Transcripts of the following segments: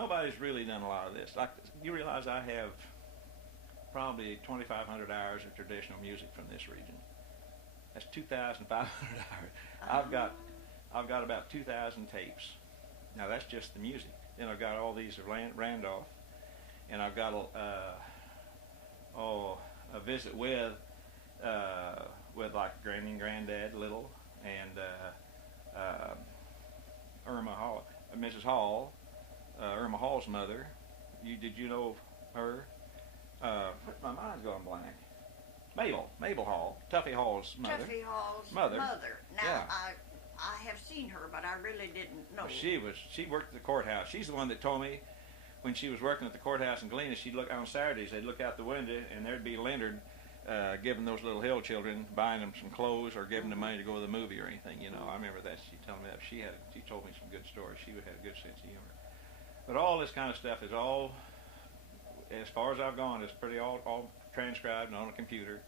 nobody's really done a lot of this. Like, you realize I have probably 2,500 hours of traditional music from this region. That's 2,500 hours. I've got about 2,000 tapes. Now that's just the music. Then I've got all these of Randolph, and I've got a visit with like Granny and Granddad Little, and Irma Hall, Mrs. Hall, Irma Hall's mother. Did you know her? My mind's going blank. Mabel Hall, Tuffy Hall's mother. Tuffy Hall's mother. Now, yeah. I have seen her, but I really didn't know. Well, she worked at the courthouse. She's the one that told me when she was working at the courthouse in Galena, she'd look on Saturdays, they'd look out the window, and there'd be Leonard giving those little hill children, buying them some clothes or giving them money to go to the movie or anything. You know, I remember that. She told me that. She told me some good stories. She had a good sense of humor. But all this kind of stuff is all, as far as I've gone, it's pretty all transcribed on a computer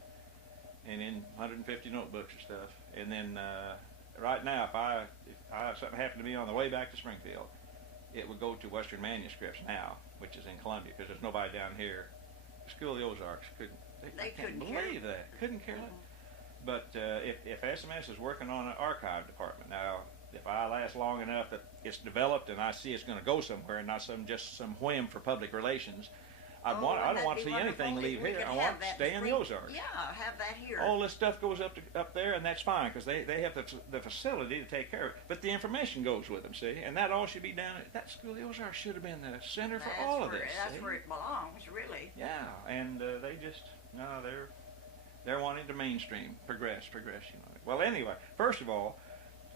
and in 150 notebooks and stuff. And then right now, if something happened to me on the way back to Springfield, it would go to Western Manuscripts now, which is in Columbia, because there's nobody down here. The School of the Ozarks couldn't. They couldn't believe that. Couldn't care less. But if SMS is working on an archive department now, if I last long enough that it's developed and I see it's going to go somewhere and not just some whim for public relations, I don't want to see anything leave here. I want to stay in the Ozarks. Yeah, have that here. All this stuff goes up there, and that's fine because they have the facility to take care of it. But the information goes with them, see, and that all should be down at that School of the Ozarks. Should have been the center for all of this. That's where it belongs, really. Yeah, and they just they're wanting to mainstream, progress. You know. Well, anyway, first of all,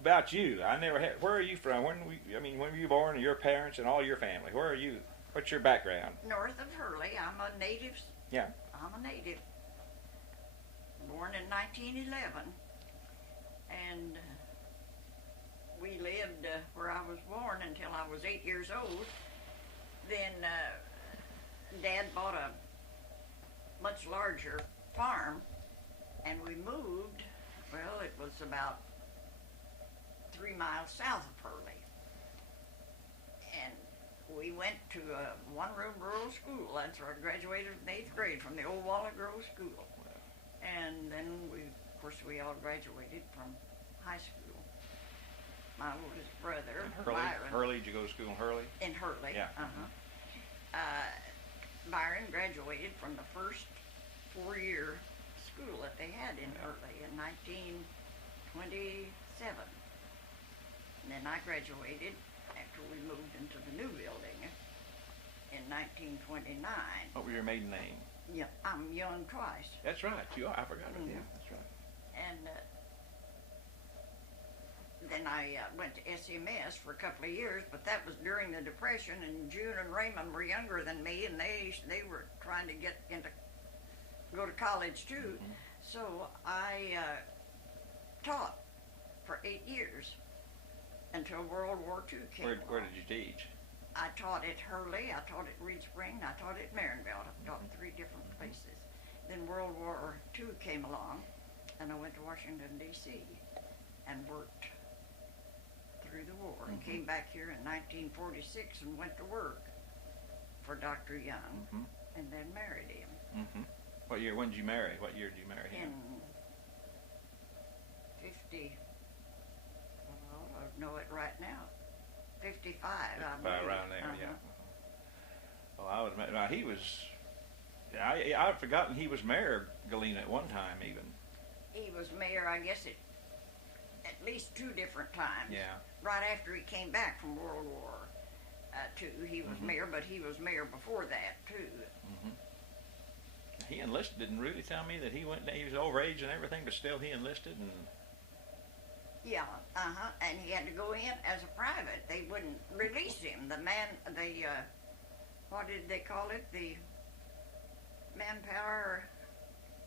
about you, I never had. Where are you from? When were you born? And your parents and all your family. Where are you? What's your background? North of Hurley. I'm a native. Yeah. I'm a native. Born in 1911. And we lived where I was born until I was 8 years old. Then Dad bought a much larger farm, and we moved. Well, it was about 3 miles south of Hurley. And we went to a one-room rural school. That's where I graduated in 8th grade from the old Walnut Grove School. And then we all graduated from high school. My oldest brother, Byron. Hurley, did you go to school in Hurley? In Hurley, yeah. Byron graduated from the first 4-year school that they had in Hurley in 1927. And then I graduated after we moved into the new building in 1929. What was your maiden name? Yeah, I'm young twice. That's right. I forgot it. Yeah, that's right. And then I went to SMS for a couple of years, but that was during the Depression, and June and Raymond were younger than me, and they were trying to go to college too. Mm-hmm. So I taught for 8 years until World War II came along. Where did you teach? I taught at Hurley, I taught at Reed Spring, I taught at Marinville. I taught in 3 different places. Then World War II came along, and I went to Washington, D.C. and worked through the war, and came back here in 1946 and went to work for Dr. Young, and then married him. What year? When did you marry? What year did you marry him? In 50. Well, I know it right now. 55. Around there, yeah. Well, he was. I'd forgotten he was mayor of Galena at one time, even. He was mayor, I guess, at least 2 different times. Yeah. Right after he came back from World War II, he was mayor, but he was mayor before that too. He enlisted. Didn't really tell me that he was overage and everything, but still he enlisted and. Yeah, and he had to go in as a private. They wouldn't release him. What did they call it? The Manpower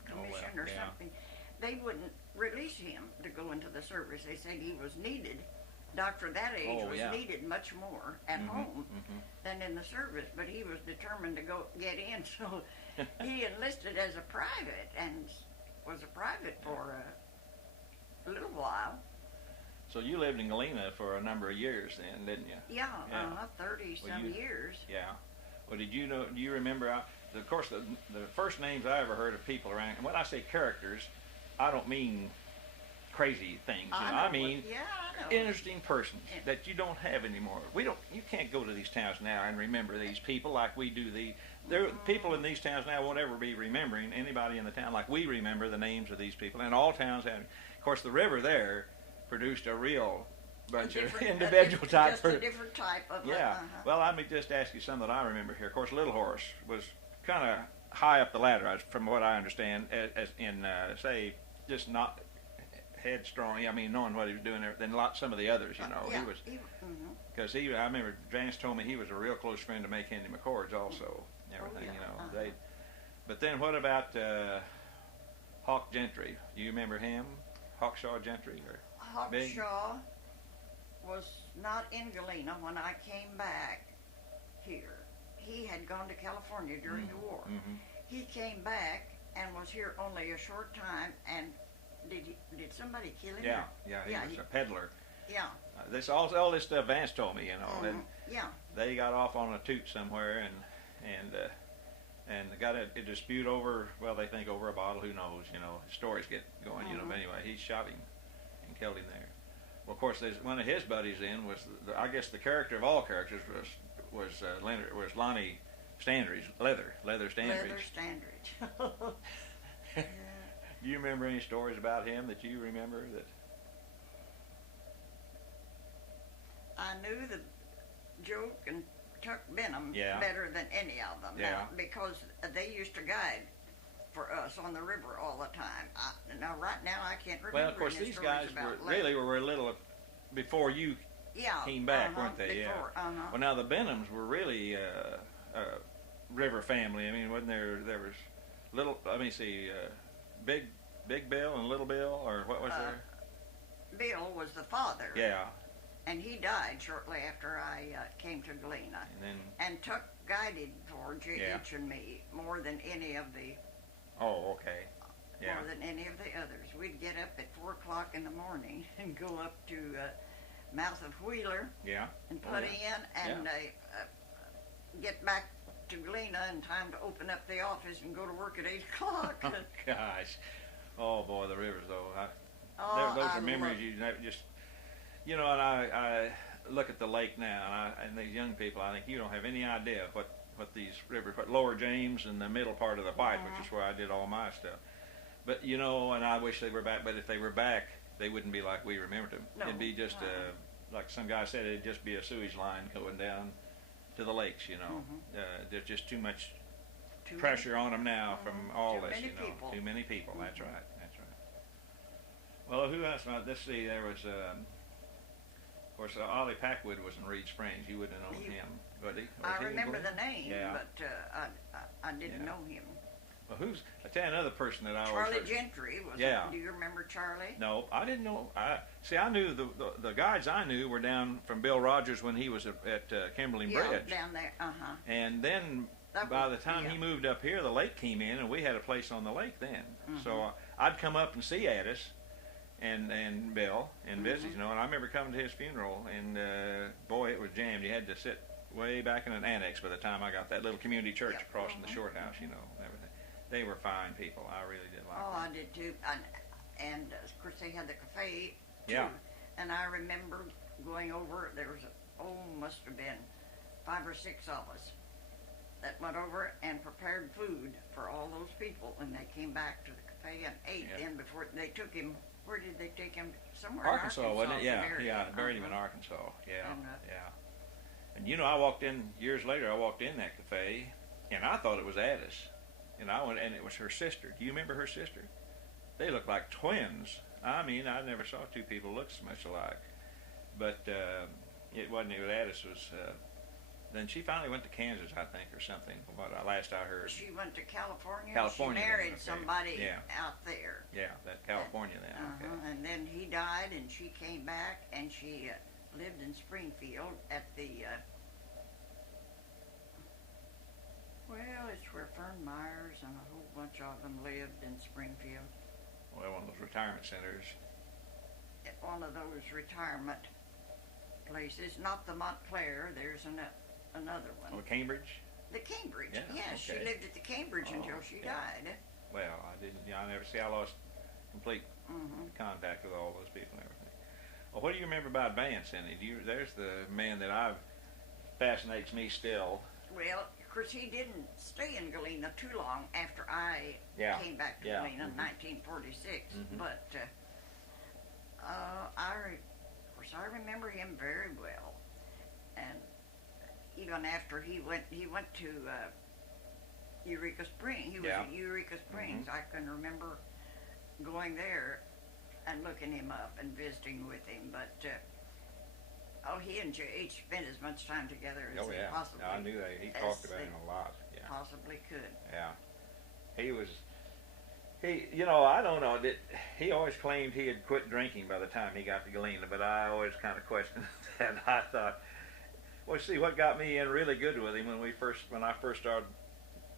Commission or something. They wouldn't release him to go into the service. They said he was needed. Doctor that age was needed much more at home than in the service, but he was determined to get in, so he enlisted as a private and was a private for a little while. So you lived in Galena for a number of years then, didn't you? Yeah, Yeah. 30-some years. Yeah. Well, did you know? Do you remember? Of course, the first names I ever heard of people around. And when I say characters, I don't mean crazy things. I mean interesting persons that you don't have anymore. We don't. You can't go to these towns now and remember these people like we do. People in these towns now won't ever be remembering anybody in the town like we remember the names of these people. And all towns have. Of course, the river there produced a real bunch of individual type. Just a different type of. Yeah. Well, let me just ask you some that I remember here. Of course, Little Horse was kind of high up the ladder, from what I understand, as in say just not headstrong. I mean, knowing what he was doing there than some of the others. You know, he was because I remember Vance told me he was a real close friend to Mackenzie McCord's also. Everything, you know. But then what about Hawk Gentry? Do you remember him? Hawkshaw Gentry? Hawkshaw was not in Galena when I came back here. He had gone to California during the war. He came back and was here only a short time. And did somebody kill him? Yeah, he was a peddler. Yeah. All this stuff Vance told me, you know. And yeah. They got off on a toot somewhere and got a dispute over, well, they think over a bottle, who knows, you know, stories get going, you know, but anyway, he shot him and killed him there. Well, of course, one of his buddies then was, I guess the character of all characters was Lonnie Standridge, Leather Standridge. Leather Standridge. Do you remember any stories about him that you remember that? I knew the joke and Tuck Benham better than any of them now, because they used to guide for us on the river all the time. Right now I can't remember. Well, of course, these guys were a little before you came back, weren't they? Before, Well, now the Benhams were really a river family. I mean, wasn't there was little? Let me see, Big Bill and Little Bill, or what was there? Bill was the father. Yeah. And he died shortly after I came to Galena. And Tuck guided for J.H. and me more than any of the. Oh, okay. Yeah. More than any of the others. We'd get up at 4 o'clock in the morning and go up to mouth of Wheeler. Yeah. And put in and get back to Galena in time to open up the office and go to work at 8 o'clock. Oh, gosh. Oh boy, the rivers though. Those are memories you just. You know, and I look at the lake now, and these young people, I think you don't have any idea what these rivers, what Lower James and the middle part of the White, which is where I did all my stuff. But, you know, and I wish they were back, but if they were back, they wouldn't be like we remembered them. No, it'd be just, like some guy said, it'd just be a sewage line going down to the lakes, you know. There's just too much pressure on them now from all this, you know. Too many people, that's right, that's right. Well, who else? Let's see, there was... Of course, Ollie Packwood was in Reed Springs. You wouldn't have known him, would he? I remember the name, but I didn't know him. Well, I tell you another person that I always Charlie heard. Gentry was. Do you remember Charlie? No, I didn't know. I knew the guides I knew were down from Bill Rogers when he was at Kimberly Bridge. Down there. And then by the time he moved up here, the lake came in, and we had a place on the lake then. So I'd come up and see Addis. And Bill and visit, you know, and I remember coming to his funeral, and boy, it was jammed. You had to sit way back in an annex by the time I got that little community church across from the short house, you know, and everything. They were fine people. I really did like them. Oh, I did too. And of course, they had the cafe too. Yeah. And I remember going over. There was must have been 5 or 6 of us that went over and prepared food for all those people, and they came back to the cafe and ate. Then before they took him. Where did they take him? Somewhere Arkansas, in Arkansas, wasn't it? Yeah, buried him in Arkansas. Yeah, yeah. And you know, I walked in years later. I walked in that cafe, and I thought it was Addis. And I went, and it was her sister. Do you remember her sister? They looked like twins. I mean, I never saw two people look so much alike. But it wasn't. It was Addis was. Then she finally went to Kansas, I think, or something. From what last I heard. She went to California. California. She married somebody out there. Yeah, that California then. Okay. And then he died, and she came back, and she lived in Springfield at the. Well, it's where Fern Myers and a whole bunch of them lived in Springfield. Well, one of those retirement centers. at one of those retirement places. Not the Montclair. There's another one. Oh, Cambridge? The Cambridge. Yeah, Yes, okay. she lived at the Cambridge until she died. Well, I didn't. I never see. I lost complete Mm-hmm. contact with all those people and everything. Well, what do you remember about Vance? And there's the man that fascinates me still. Well, of course, he didn't stay in Galena too long after I came back to Galena in 1946. Mm-hmm. But of course, I remember him very well. And even after he went to Eureka Springs. He was at Eureka Springs. Mm-hmm. I can remember going there and looking him up and visiting with him. But he and J.H. spent as much time together as they possibly. I knew that. He talked about him a lot. Yeah. Possibly could. Yeah. I don't know. He always claimed he had quit drinking by the time he got to Galena, but I always kind of questioned that. And I thought, well, see, what got me in really good with him when I first started.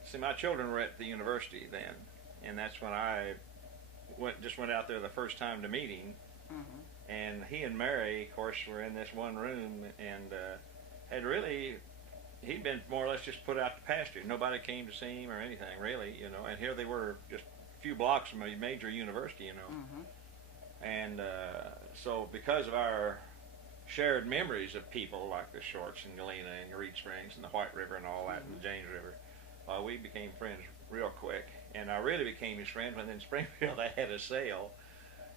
See, my children were at the university then, and that's when I went out there the first time to meet him. Mm-hmm. And he and Mary, of course, were in this one room, and he'd been more or less just put out to pasture. Nobody came to see him or anything, really, And here they were, just a few blocks from a major university, Mm-hmm. And so because of our shared memories of people like the Shorts and Galena and Reed Springs and the White River and all that, Mm-hmm. and the James River, we became friends real quick. And I really became his friend when in Springfield they had a sale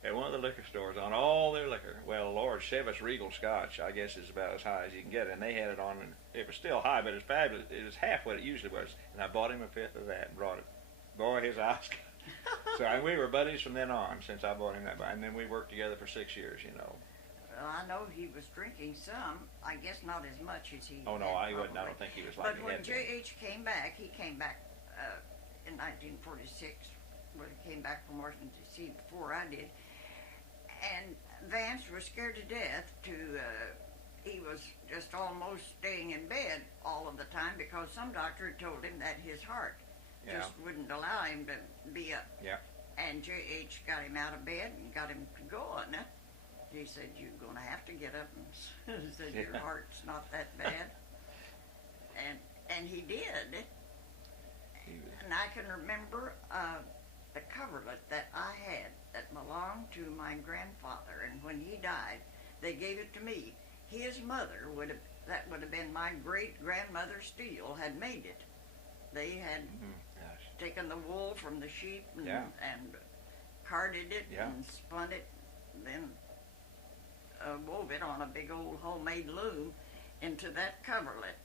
at one of the liquor stores on all their liquor. Well, Lord, Chevis Regal Scotch, I guess, is about as high as you can get it. And they had it on, and it was still high, but it was fabulous. It was half what it usually was. And I bought him a fifth of that and brought it. Boy, his eyes. So we were buddies from then on, since I bought him that. And then we worked together for 6 years, Well, I know he was drinking some. I guess not as much as he. Oh no, had, I wouldn't. I don't think he was like. But when J.H. came back, he came back in 1946. When he came back from Washington D.C. before I did, and Vance was scared to death. He was just almost staying in bed all of the time because some doctor had told him that his heart just wouldn't allow him to be up. Yeah. And J.H. got him out of bed and got him going. He said, "You're going to have to get up," and said, "Your heart's not that bad." And he did. And I can remember the coverlet that I had that belonged to my grandfather, and when he died, they gave it to me. His mother would have been my great grandmother Steele, had made it. They had taken the wool from the sheep and carded it and spun it, then wove it on a big old homemade loom into that coverlet.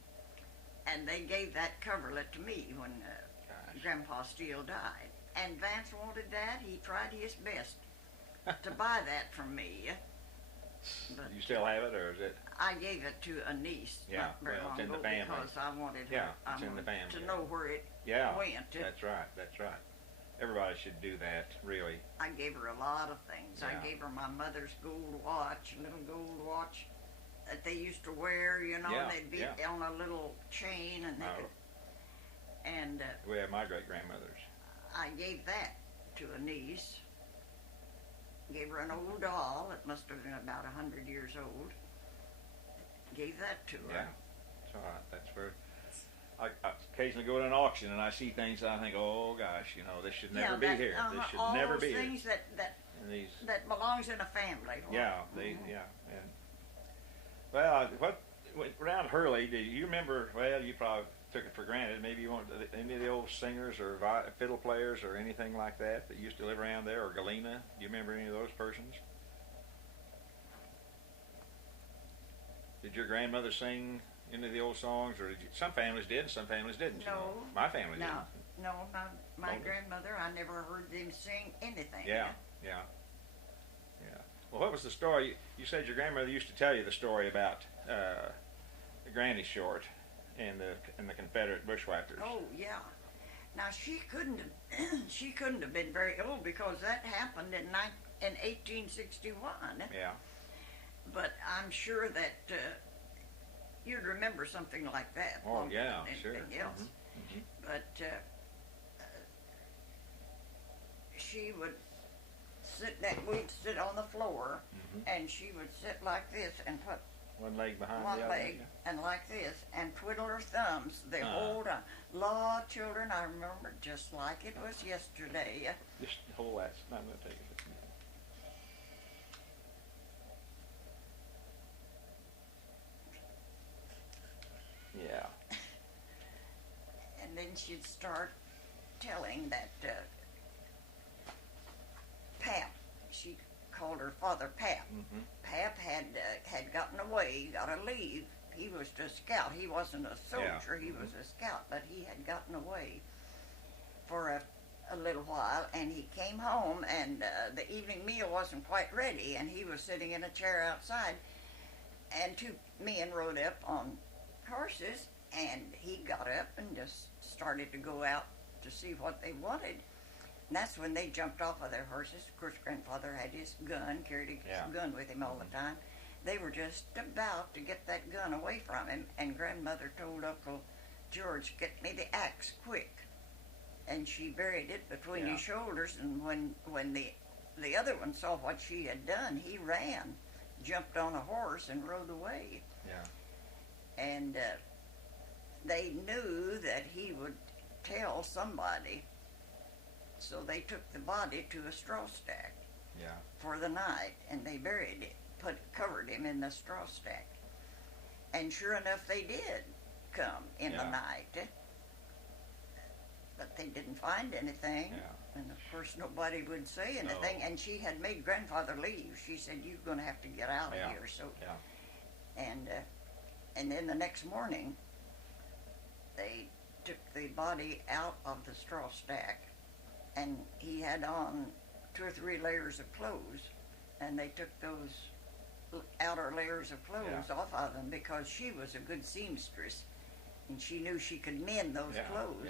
And they gave that coverlet to me when Grandpa Steele died. And Vance wanted that. He tried his best to buy that from me. But you still have it, or is it? I gave it to a niece not very long it's in ago the family. because I wanted her it's in the family. to know where it went. That's right. Everybody should do that, really. I gave her a lot of things. Yeah. I gave her my mother's gold watch, a little gold watch that they used to wear, they'd be on a little chain, and they could. And we have my great-grandmother's. I gave that to a niece. Gave her an old doll that must have been about 100 years old. Gave that to her. Yeah, that's all right. That's where I occasionally go to an auction and I see things and I think, oh gosh, this should never be here. This should all never those be things here. that belongs in a family. What around Hurley? Do you remember? Well, you probably took it for granted. Maybe you want any of the old singers or fiddle players or anything like that used to live around there, or Galena. Do you remember any of those persons? Did your grandmother sing any of the old songs, or some families did and some families didn't? No. My family didn't. No, my grandmother, I never heard them sing anything. Yeah. Well, what was the story? You said your grandmother used to tell you the story about the Granny Short and the Confederate bushwhackers. Oh yeah. Now she couldn't have been very old because that happened in 1861. Yeah. But I'm sure that you'd remember something like that. Oh yeah, sure. Anything else. But she would we'd sit on the floor, and she would sit like this and put one leg behind one the other. leg and like this and twiddle her thumbs the whole time. Law, children, I remember just like it was yesterday. Just hold that. I'm going to take it. Yeah. And then she'd start telling that Pap, she called her father Pap. Pap had gotten away, got a leave. He was a scout. He wasn't a soldier. He was a scout, but he had gotten away for a little while, and he came home, and the evening meal wasn't quite ready, and he was sitting in a chair outside, and two men rode up on horses, and he got up and just started to go out to see what they wanted. And that's when they jumped off of their horses. Of course, grandfather had his gun, carried his gun with him all the time. They were just about to get that gun away from him, and grandmother told Uncle George, "Get me the axe quick." And she buried it between his shoulders, and when the other one saw what she had done, he ran, jumped on a horse, and rode away. Yeah. And they knew that he would tell somebody, so they took the body to a straw stack for the night, and they buried it, covered him in the straw stack. And sure enough, they did come in the night, but they didn't find anything. And of course, nobody would say anything. And she had made grandfather leave. She said, "You're going to have to get out of here." So, and then the next morning, they took the body out of the straw stack, and he had on 2 or 3 layers of clothes, and they took those outer layers of clothes off of him because she was a good seamstress, and she knew she could mend those clothes.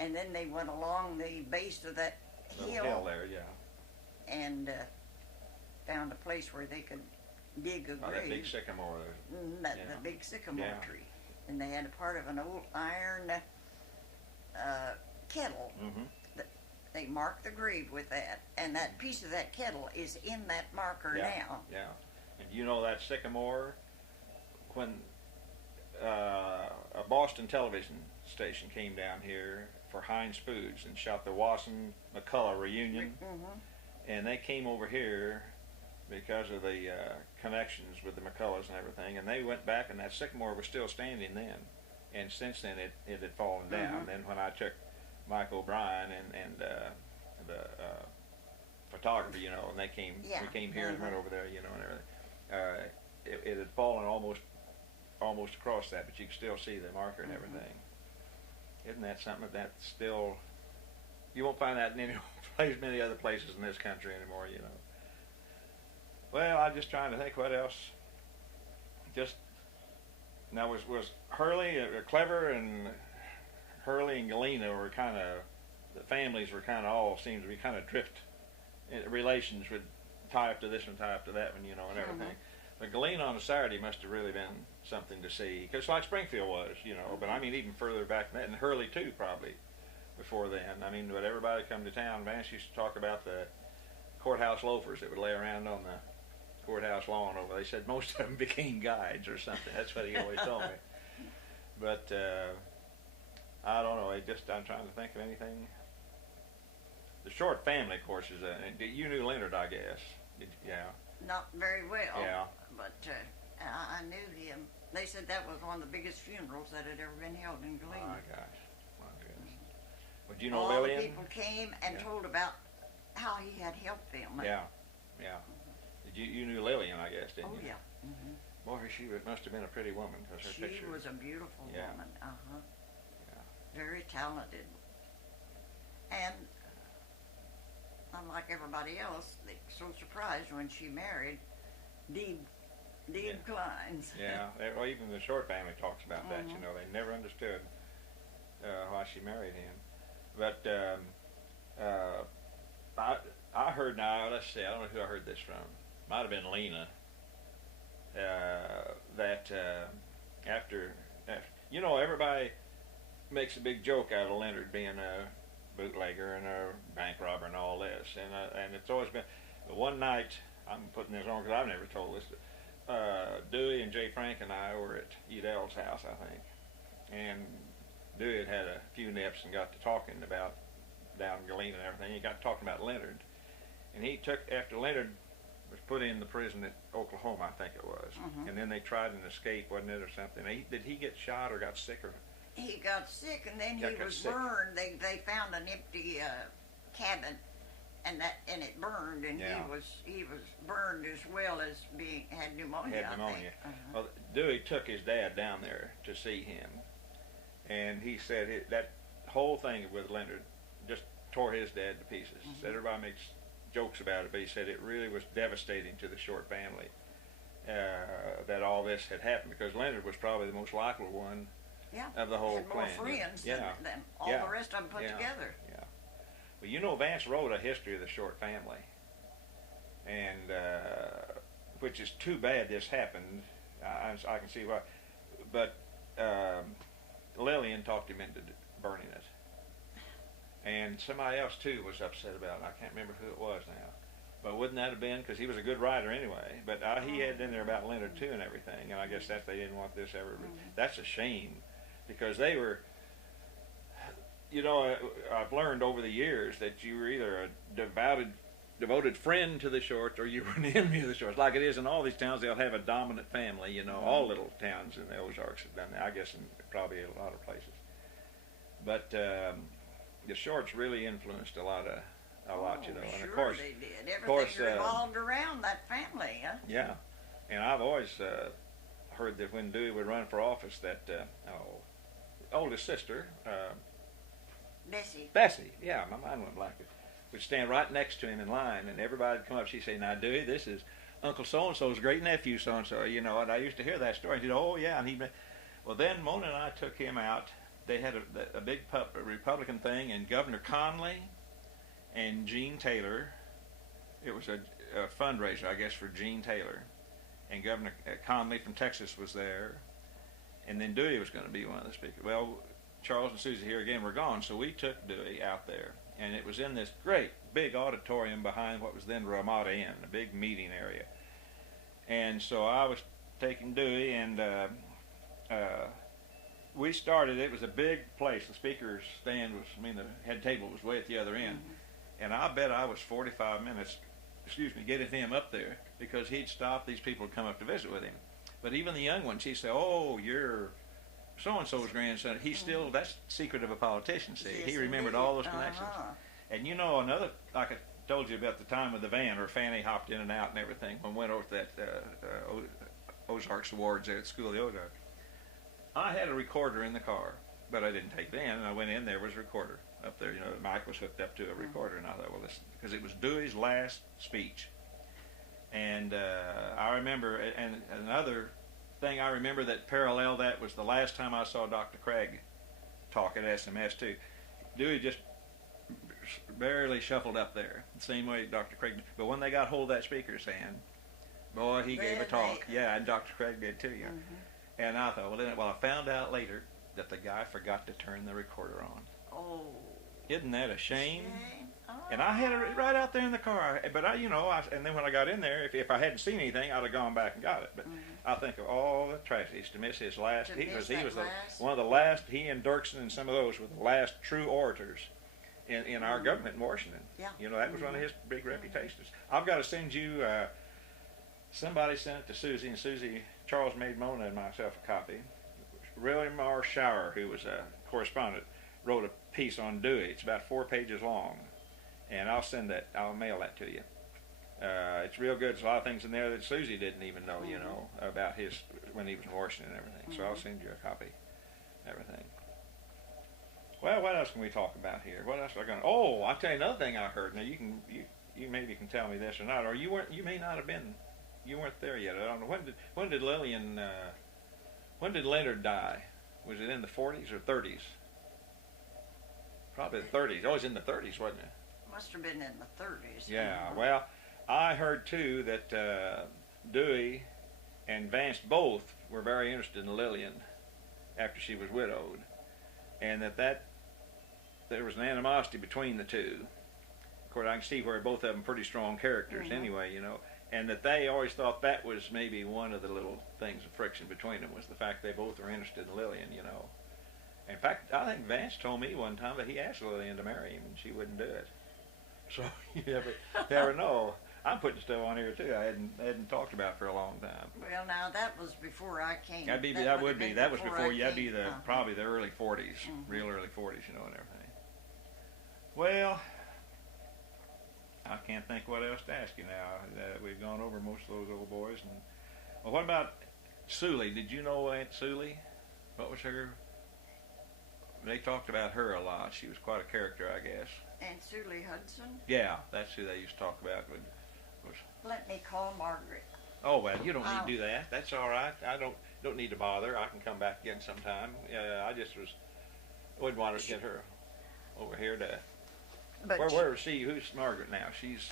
And then they went along the base of that hill there, and found a place where they could dig a grave. That big sycamore. The big sycamore tree. And they had a part of an old iron kettle. They marked the grave with that, and that piece of that kettle is in that marker now. Yeah. And you know that sycamore, when a Boston television station came down here for Heinz Foods and shot the Wasson-McCullough reunion, and they came over here because of the connections with the McCulloughs and everything, and they went back, and that sycamore was still standing then, and since then it had fallen down. Then when I took Mike O'Brien and the photographer, you know, and they came, we came here and went over there, you know, and everything. It had fallen almost across that, but you can still see the marker and everything. Isn't that something that's still? You won't find that in many other places in this country anymore, you know. Well, I'm just trying to think what else. Just now was Hurley clever, and Hurley and Galena were kind of, the families were kind of all seemed to be kind of drift. Relations would tie up to this one, tie up to that one, you know, and everything. But Galena on a Saturday must have really been something to see, because like Springfield was, you know. But I mean, even further back than that, and Hurley too, probably before then. I mean, but everybody come to town. Vance used to talk about the courthouse loafers that would lay around on the courthouse lawn over. They said most of them became guides or something. That's what he always told me. But I don't know. I'm trying to think of anything. The Short family, of course, is you knew Leonard, I guess. Not very well. Yeah. But I knew him. They said that was one of the biggest funerals that had ever been held in Galena. Oh my gosh, my goodness. Would you know all Lillian? All the people came and told about how he had helped them. Yeah. You knew Lillian, I guess, didn't you? Oh yeah. Boy, she must have been a pretty woman, because her picture. She was a beautiful woman. Yeah. Very talented. And unlike everybody else, they were so surprised when she married Deeb Clines. Well, even the Short family talks about that. You know, they never understood why she married him. But I heard, now let's see, I don't know who I heard this from. Might have been Lena. That after, you know, everybody makes a big joke out of Leonard being bootlegger and a bank robber and all this. And it's always been. But one night, I'm putting this on because I've never told this. Dewey and Jay Frank and I were at Udell's house, I think, and Dewey had a few nips and got to talking about down in Galena and everything. He got to talking about Leonard, and he took after Leonard was put in the prison at Oklahoma, I think it was, and then they tried an escape, wasn't it, or something? Did he get shot or got sick or? He got sick, and then he was burned. They found an empty cabin, and it burned, and he was burned as well as had pneumonia. Had pneumonia. I think. Well, Dewey took his dad down there to see him, and he said that whole thing with Leonard just tore his dad to pieces. Said everybody makes jokes about it, but he said it really was devastating to the Short family that all this had happened, because Leonard was probably the most likable one of the whole clan. Had more friends than all the rest of them put together. Yeah. Well, you know, Vance wrote a history of the Short family, and which is too bad this happened. I can see why, but Lillian talked him into burning it. And somebody else, too, was upset about it. I can't remember who it was now. But wouldn't that have been, because he was a good writer anyway, but he had in there about Leonard, too, and everything, and I guess that they didn't want this ever. That's a shame, because they were, you know, I've learned over the years that you were either a devoted friend to the Shorts or you were an enemy of the Shorts. Like it is in all these towns, they'll have a dominant family, you know. All little towns in the Ozarks have done that, I guess, in probably a lot of places. But the Shorts really influenced a lot, you know. And sure of course, they did. Everything revolved around that family, huh? Yeah, and I've always heard that when Dewey would run for office, that oldest sister, Bessie, yeah, my mind went blank, would stand right next to him in line, and everybody would come up. She'd say, "Now, Dewey, this is Uncle So and So's great nephew, so and so." You know, and I used to hear that story. And he'd, "Oh yeah," and well, then Mona and I took him out. They had a big Republican thing, and Governor Conley and Gene Taylor. It was a fundraiser, I guess, for Gene Taylor, and Governor Conley from Texas was there, and then Dewey was going to be one of the speakers. Well, Charles and Susie here again were gone, so we took Dewey out there, and it was in this great big auditorium behind what was then Ramada Inn, a big meeting area. And so I was taking Dewey, and we started. It was a big place. The speaker's stand was, the head table was way at the other end. And I bet I was 45 minutes, getting him up there, because he'd stop. These people would come up to visit with him. But even the young ones, he'd say, "Oh, you're so-and-so's grandson." He's still, that's the secret of a politician, see. He remembered all those connections. And you know, another, like I told you about the time with the van, where Fanny hopped in and out and everything, when we went over to that Ozarks Awards there at School of the Ozarks. I had a recorder in the car, but I didn't take it in, and I went in, there was a recorder up there. You know, the mic was hooked up to a recorder, and I thought, well, listen, because it was Dewey's last speech. And I remember, and another thing I remember that paralleled that was the last time I saw Dr. Craig talk at SMS, too. Dewey just barely shuffled up there, the same way Dr. Craig did. But when they got hold of that speaker's hand, boy, he gave a talk. Yeah, and Dr. Craig did, too, yeah. And I thought, well, I found out later that the guy forgot to turn the recorder on. Oh. Isn't that a shame? Oh. And I had it right out there in the car. But and then when I got in there, if I hadn't seen anything, I'd have gone back and got it. But I think of all the tragedies to miss his last. He was one of the last. He and Dirksen and some of those were the last true orators in our government in Washington. Yeah. You know, that was one of his big reputations. I've got to send you. Somebody sent it to Susie, and Charles made Mona and myself a copy. William R. Shower, who was a correspondent, wrote a piece on Dewey. It's about 4 pages long, and I'll mail that to you. It's real good. There's a lot of things in there that Susie didn't even know, you know, about his, when he was in Washington and everything. So I'll send you a copy, everything. Well, what else can we talk about here? What else are we going to? Oh, I'll tell you another thing I heard. Now you maybe can tell me this or not, or you may not have been. You weren't there yet. I don't know. When did Lillian? When did Leonard die? Was it in the 40s or 30s? Probably the 30s. Oh, it was in the 30s, wasn't it? Must have been in the 30s. Yeah. Well, I heard too that Dewey and Vance both were very interested in Lillian after she was widowed, and that there was an animosity between the two. Of course, I can see where both of them pretty strong characters anyway, you know, and that they always thought that was maybe one of the little things of friction between them was the fact they both were interested in Lillian, you know. In fact, I think Vance told me one time that he asked Lillian to marry him and she wouldn't do it. So you never know. I'm putting stuff on here too. I hadn't talked about for a long time. Well, now that was before I came. That was before you. That'd be the probably the early '40s, real early '40s, you know, and everything. Well, I can't think what else to ask you now. We've gone over most of those old boys. And well, what about Suley? Did you know Aunt Suley? What was her? They talked about her a lot. She was quite a character, I guess. Aunt Suley Hudson? Yeah, that's who they used to talk about. Let me call Margaret. Oh, well, you don't need to do that. That's all right. I don't need to bother. I can come back again sometime. I just wouldn't want to get her over here to... But where is she? Who's Margaret now? She's...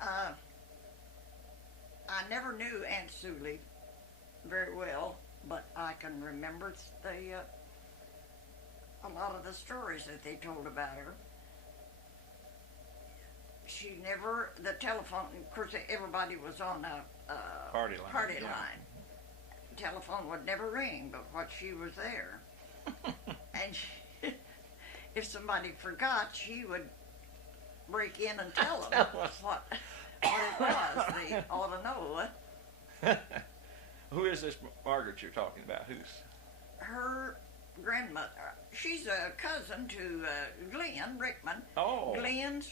I never knew Aunt Suley very well, but I can remember a lot of the stories that they told about her. She never, the telephone, of course everybody was on a party line. Telephone would never ring, but what she was there. And if somebody forgot, she would break in and tell them what it was. They ought to know. Who is this Margaret you're talking about? Who's her grandmother? She's a cousin to Glenn Rickman. Oh. Glenn's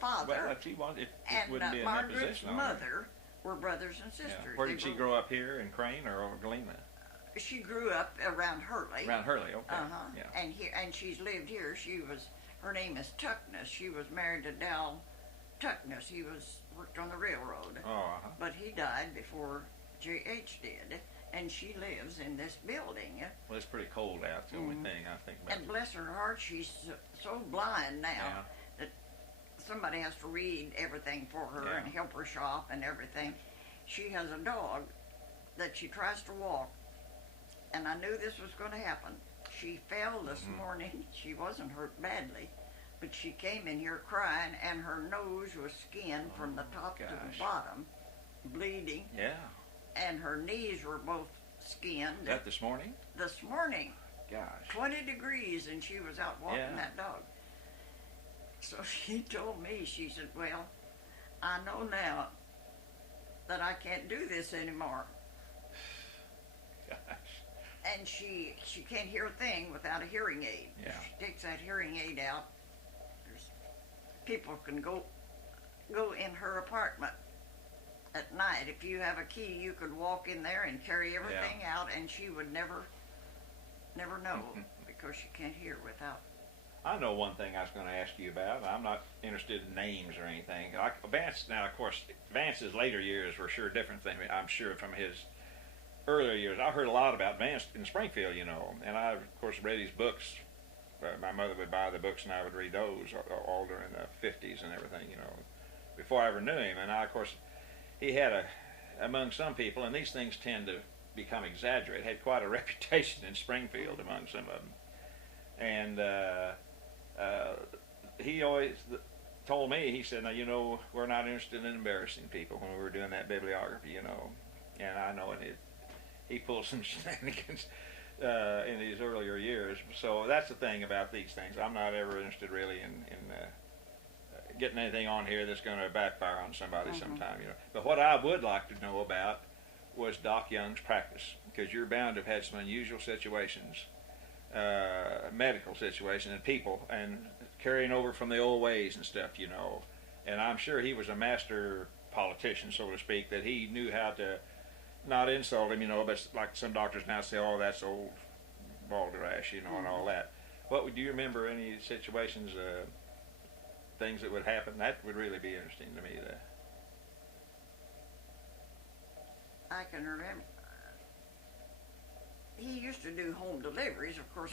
father. Well, if she was, it and wouldn't be in that Margaret's position. mother were brothers and sisters. Yeah. Where did she grow up, here in Crane or over Galena? She grew up around Hurley. Around Hurley, okay. Yeah. And she's lived here. Her name is Tuckness. She was married to Dal Tuckness. He worked on the railroad. Oh. But he died before J.H. did. And she lives in this building. Well, it's pretty cold out. It's the only thing I think about. And bless her heart, she's so blind now that somebody has to read everything for her and help her shop and everything. She has a dog that she tries to walk, and I knew this was going to happen. She fell this morning. She wasn't hurt badly, but she came in here crying, and her nose was skinned from the top to the bottom, bleeding. Yeah. And her knees were both skinned. Is that this morning? This morning. Gosh. 20 degrees, and she was out walking that dog. So she told me, she said, well, I know now that I can't do this anymore. Gosh. And she can't hear a thing without a hearing aid. Yeah. She takes that hearing aid out. People can go in her apartment at night. If you have a key, you could walk in there and carry everything out, and she would never know because she can't hear without. I know one thing I was going to ask you about. I'm not interested in names or anything. Vance, now, of course, Vance's later years were sure different than I'm sure from his earlier years. I heard a lot about Vance in Springfield, you know, and I, of course, read his books. My mother would buy the books, and I would read those all during the 50s and everything, you know, before I ever knew him. And I, of course, he had among some people, and these things tend to become exaggerated, had quite a reputation in Springfield among some of them. And he always told me, he said, now, you know, we're not interested in embarrassing people when we were doing that bibliography, you know. And I know he pulled some shenanigans in his earlier years. So that's the thing about these things. I'm not ever interested really in getting anything on here that's going to backfire on somebody sometime, you know. But what I would like to know about was Doc Young's practice, because you're bound to have had some unusual situations, medical situations, and people, and carrying over from the old ways and stuff, you know. And I'm sure he was a master politician, so to speak, that he knew how to not insult him, you know, but like some doctors now say, oh, that's old balderdash, you know, and all that. Do you remember any situations, things that would happen? That would really be interesting to me. I can remember. He used to do home deliveries, of course.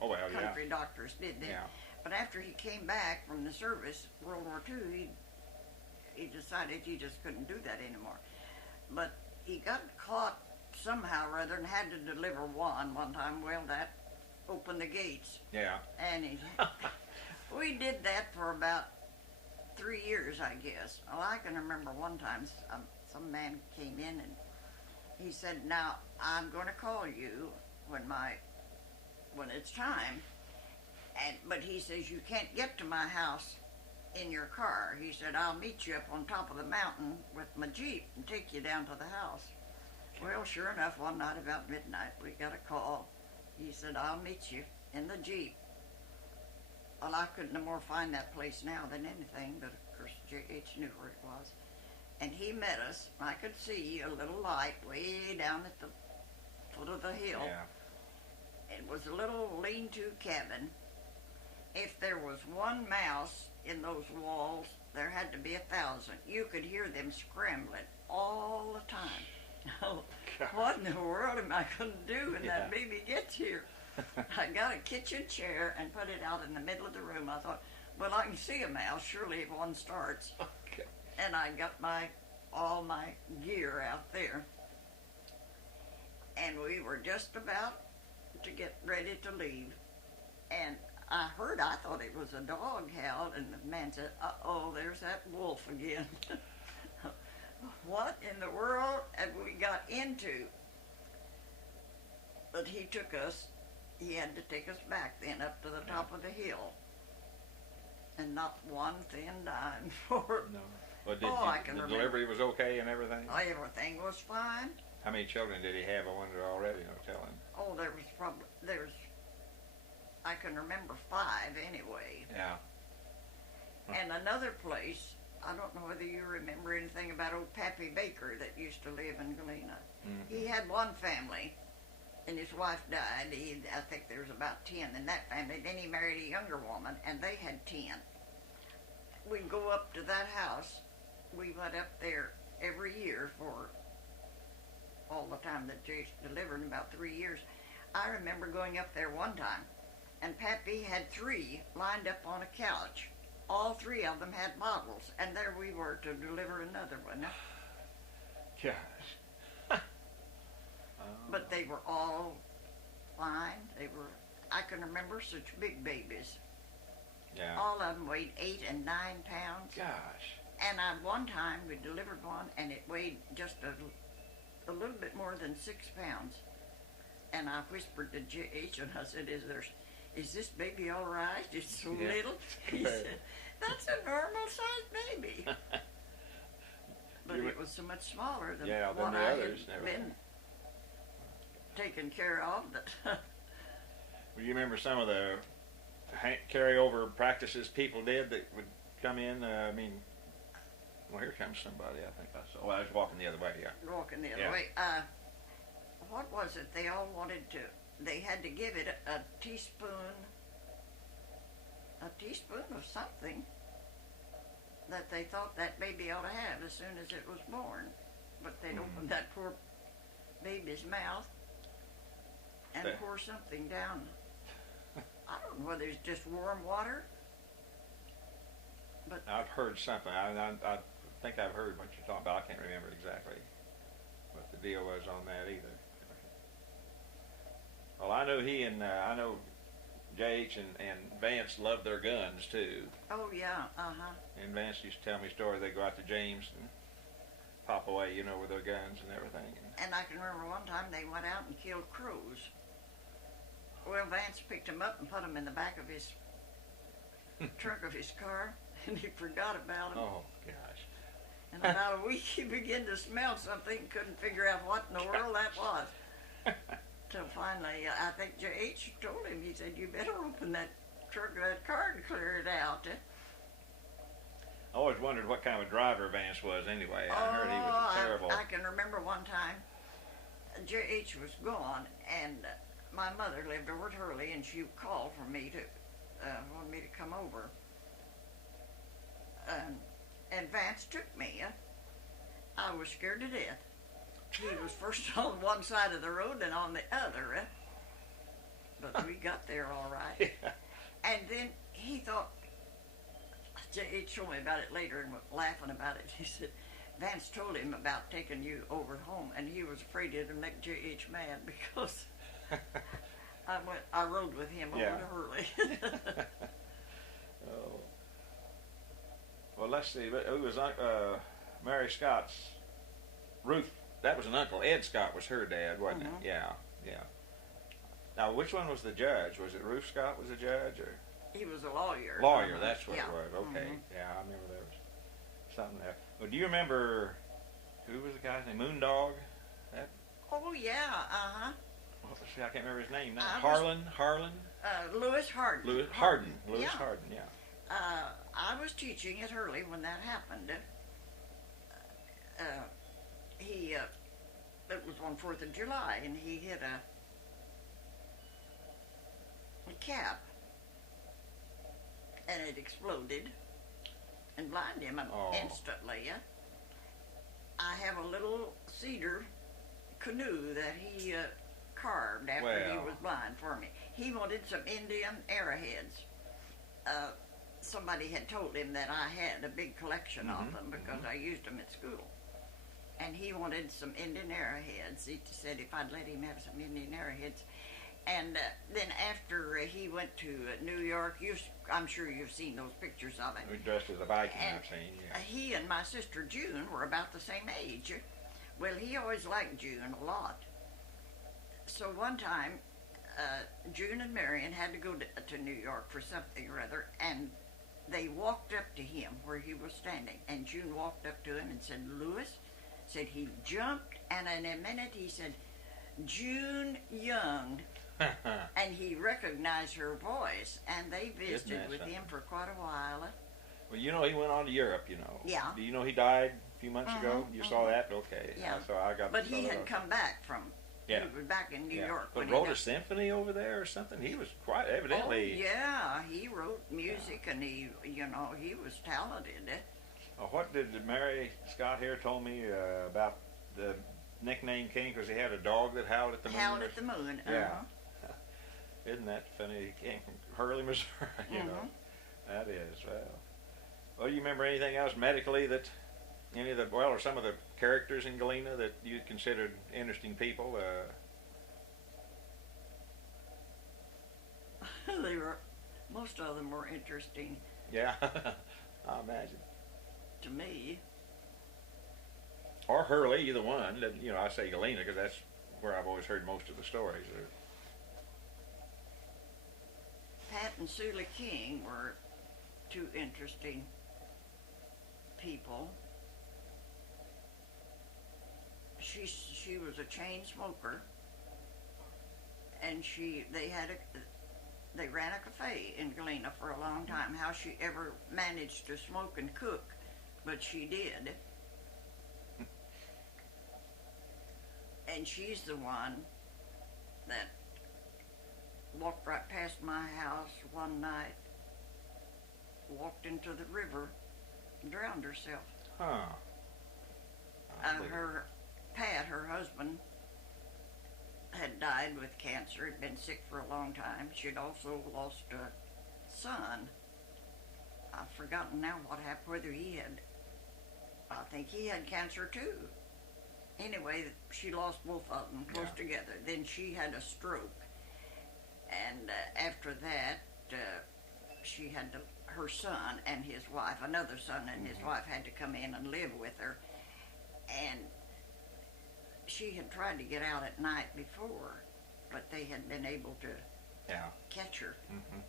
All country doctors did that. Yeah. But after he came back from the service, World War II, he decided he just couldn't do that anymore. But he got caught somehow or other and had to deliver one time. Well, that open the gates. Yeah. And we did that for about 3 years, I guess. Well, I can remember one time some man came in and he said, "Now I'm going to call you when it's time." But he says, "You can't get to my house in your car." He said, "I'll meet you up on top of the mountain with my Jeep and take you down to the house." Well, sure enough, one night about midnight, we got a call. He said, "I'll meet you in the Jeep." Well, I couldn't no more find that place now than anything, but of course J.H. knew where it was. And he met us. I could see a little light way down at the foot of the hill. Yeah. It was a little lean-to cabin. If there was one mouse in those walls, there had to be 1,000. You could hear them scrambling all the time. Oh, what in the world am I going to do when that baby gets here? I got a kitchen chair and put it out in the middle of the room. I thought, well, I can see a mouse, surely if one starts. Okay. And I got all my gear out there. And we were just about to get ready to leave. And I thought it was a dog howled, and the man said, "Uh-oh, there's that wolf again." What in the world have we got into? But he had to take us back then up to the top of the hill. And not one thin dime for it. No. Well, the delivery was okay and everything? Everything was fine. How many children did he have? I wonder already, no telling. Oh, I can remember 5 anyway. Yeah. And another place, I don't know whether you remember anything about old Pappy Baker that used to live in Galena. Mm-hmm. He had one family, and his wife died. I think there was about 10 in that family. Then he married a younger woman, and they had 10. We'd go up to that house. We went up there every year for all the time that Jace delivered, about 3 years. I remember going up there one time, and Pappy had 3 lined up on a couch. All 3 of them had bottles, and there we were to deliver another one. Gosh. But they were all fine. I can remember such big babies. Yeah. All of them weighed 8 and 9 pounds. Gosh. And one time we delivered one, and it weighed just a little bit more than 6 pounds. And I whispered to J.H. and I said, "Is this baby all right? It's so little." He said, "That's a normal-sized baby." But it was so much smaller than what I had been taken care of. Well, you remember some of the carryover practices people did that would come in? Well, here comes somebody. I think I saw. Well, I was walking the other way. Yeah. Walking the other way. What was it? They all wanted to. They had to give it a teaspoon of something that they thought that baby ought to have as soon as it was born. But they'd open that poor baby's mouth and pour something down. I don't know whether it's just warm water. But I've heard something. I think I've heard what you're talking about. I can't remember exactly what the deal was on that either. Well, I know I know J.H. and Vance loved their guns too. Oh yeah, And Vance used to tell me stories. They'd go out to James and pop away, with their guns and everything. And I can remember one time they went out and killed crows. Well, Vance picked them up and put them in the back of his trunk of his car, and he forgot about them. Oh gosh. And about a week he began to smell something, couldn't figure out what in the world that was. Till finally, I think J.H. told him, he said, "You better open that trunk of that car and clear it out." I always wondered what kind of a driver Vance was anyway. I heard he was terrible. I can remember one time, J.H. was gone, and my mother lived over at Hurley, and she called for me wanted me to come over. And Vance took me. I was scared to death. He was first on one side of the road and on the other. But we got there all right. Yeah. And then he thought, he told me about it later and was laughing about it. He said, Vance told him about taking you over home, and he was afraid it'd make J.H. mad because I rode with him over Yeah. to Hurley. Oh. Well, let's see. Who was Mary Scott's? Ruth. That was an uncle. Ed Scott was her dad, wasn't Mhm. it? Yeah, yeah. Now, which one was the judge? Was it Ruth Scott was the judge, or He was a lawyer. lawyer? That's what Yeah. it was. Okay. Mhm. Yeah, I remember there was something there. Well, do you remember who was the guy's name? Moondog. Oh yeah. See, I can't remember his name now. I was- Harlan. Lewis Harden. Lewis Yeah. Harden. Yeah. I was teaching at Hurley when that happened. It was on 4th of July, and he hit a cap, and it exploded and blinded him instantly. I have a little cedar canoe that he carved after he Well. was blind for me. He wanted some Indian arrowheads. Somebody had told him that I had a big collection of them because I used them at school. And he wanted some Indian arrowheads. He said if I'd let him have some Indian arrowheads. And then after he went to New York, I'm sure you've seen those pictures of it. We dressed as a Viking, And I've seen. Yeah. he and my sister June were about the same age. Well, he always liked June a lot. So one time, June and Marion had to go to New York for something or other, and they walked up to him where he was standing. And June walked up to him and said, "Lewis," said he jumped, and in a minute he said, "June Young." And he recognized her voice, and they visited with him for quite a while. Well, you know, he went on to Europe, you know. Yeah. Do you know he died a few months ago? You saw that? Okay. Yeah. So I got But saw he that had also. come back from, Yeah. he was back in New York. But when he wrote got- a symphony over there or something? He was quite Oh, evidently. yeah, he wrote music, and he was talented. What did Mary Scott here told me about the nickname King? Because he had a dog that howled at the moon. Howled at the Moon. Yeah. Isn't that funny? He came from Hurley, Missouri, you know. That is, well, do you remember anything else medically that any of the, or some of the characters in Galena that you considered interesting people? Most of them were interesting Yeah, I imagine. to me. Or Hurley, either one. You know, I say Galena because that's where I've always heard most of the stories. Pat and Sula King were two interesting people. She was a chain smoker, and they ran a cafe in Galena for a long time. How she ever managed to smoke and cook, but she did. And she's the one that walked right past my house one night, walked into the river, and drowned herself. Huh. Pat, her husband, had died with cancer, had been sick for a long time. She'd also lost a son. I've forgotten now what happened, whether I think he had cancer too. Anyway, she lost both of them close together. Then she had a stroke. And after that, she had her son and his wife, another son and his wife, had to come in and live with her. And she had tried to get out at night before, but they had been able to catch her.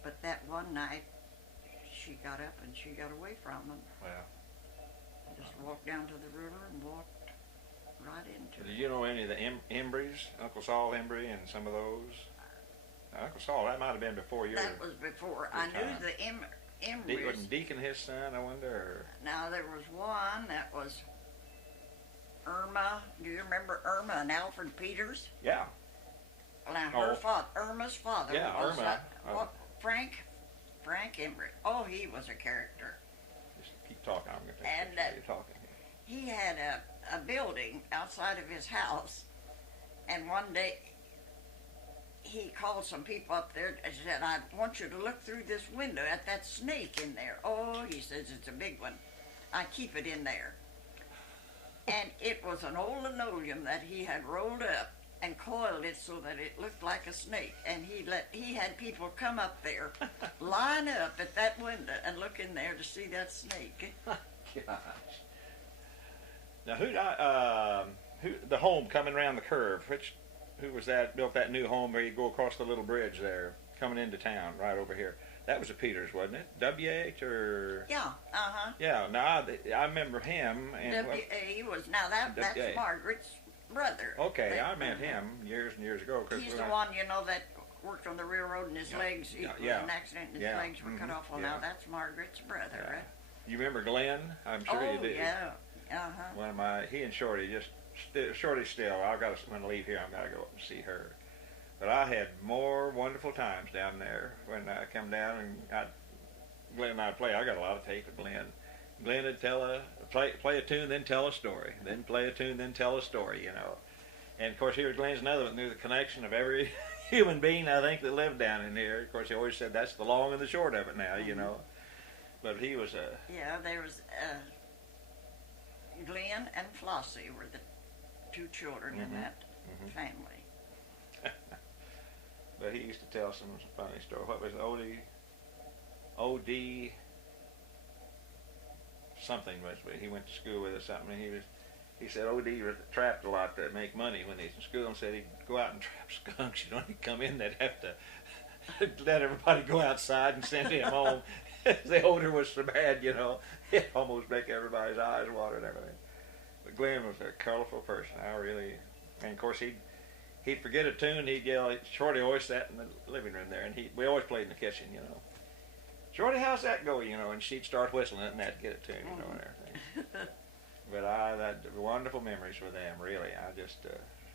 But that one night, she got up and she got away from them. Well, Just walked down to the river and walked right into did it. you know any of the Embry's, Uncle Saul Embry and some of those? Uncle Saul, that might have been before your That was before. I knew time. the Embry's. Wasn't Deacon his son, I wonder? Or? Now, there was one that was Irma. Do you remember Irma and Alfred Peters? Yeah. Now, her father, Irma's father, Yeah, was Irma. Frank Embry. Oh, he was a character. Just keep talking. I'm going to take And, while you're talking. He had a building outside of his house, and one day he called some people up there and said, "I want you to look through this window at that snake in there." "Oh," he says, "it's a big one. I keep it in there." And it was an old linoleum that he had rolled up and coiled it so that it looked like a snake. And he had people come up there, line up at that window and look in there to see that snake. Gosh. Now, who the home coming around the curve? Who was that built that new home where you go across the little bridge there, coming into town right over here? That was a Peters, wasn't it? W.H. or? Yeah. Yeah. Now I remember him. And W.A. was that's Margaret's brother. Okay, I met him years and years ago. He's the one, that worked on the railroad and his legs. He was in an accident and his legs were cut off. Well, now that's Margaret's brother, right? You remember Glenn? I'm sure you do. Oh, yeah. One of he and Shorty Shorty still. When I leave here, I'm gonna go up and see her. But I had more wonderful times down there when I come down and Glenn and I play. I got a lot of tape of Glenn. Glenn would play a tune, then tell a story, then play a tune, then tell a story. And of course, here Glenn's another one, knew the connection of every human being I think that lived down in here. Of course, he always said that's the long and the short of it now, But he was a there was Glenn and Flossie were the two children in that family. But he used to tell some funny story. What was it? O.D. something was. He went to school with us something. And he said O.D. was trapped a lot to make money when he was in school, and said he'd go out and trap skunks. He'd come in, they'd have to let everybody go outside and send him home. The odor was so bad, it almost make everybody's eyes water and everything. But Glenn was a colorful person. And of course he'd forget a tune, he'd yell. Shorty always sat in the living room there, and we always played in the kitchen, Shorty, how's that go, and she'd start whistling it, and that'd get a tune, and everything. But wonderful memories with them, really. I just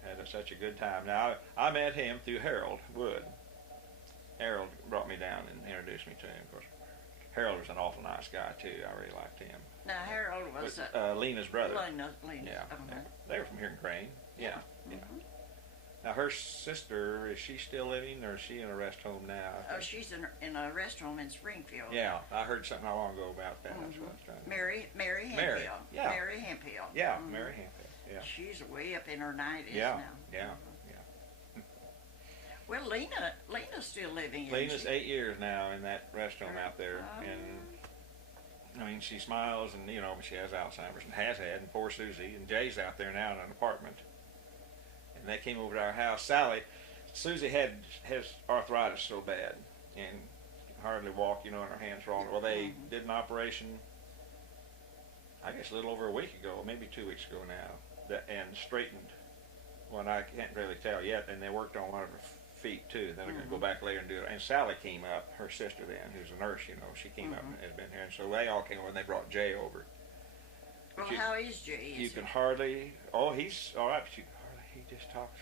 had such a good time. Now, I met him through Harold Wood. Harold brought me down and introduced me to him, of course. Harold was an awful nice guy, too. I really liked him. Now, Harold was... Lena's brother. Lena's. Yeah. They were from here in Crane. Yeah. Now, her sister, is she still living, or is she in a rest home now? Oh, she's in a rest home in Springfield. Yeah, I heard something not long ago about that. That's what I was trying to Mary Hemphill. Yeah. Mary Hemphill. Yeah, Mary Hemphill. Yeah. She's way up in her 90s now. Yeah. Well, Lena's still living. Lena's 8 years now in that rest home out there, and she smiles, and she has Alzheimer's and has had, and poor Susie, and Jay's out there now in an apartment, and they came over to our house. Susie has arthritis so bad and hardly walk, and her hands are all. Well, they did an operation, I guess a little over a week ago, maybe 2 weeks ago now, and straightened one I can't really tell yet, and they worked on one of her feet too. Then they're going to go back later and do it. And Sally came up, her sister then, who's a nurse, she came up and has been here. And so they all came over, and they brought Jay over. Well, how is Jay? You can hardly. Oh, he's all right. But you can hardly. He just talks.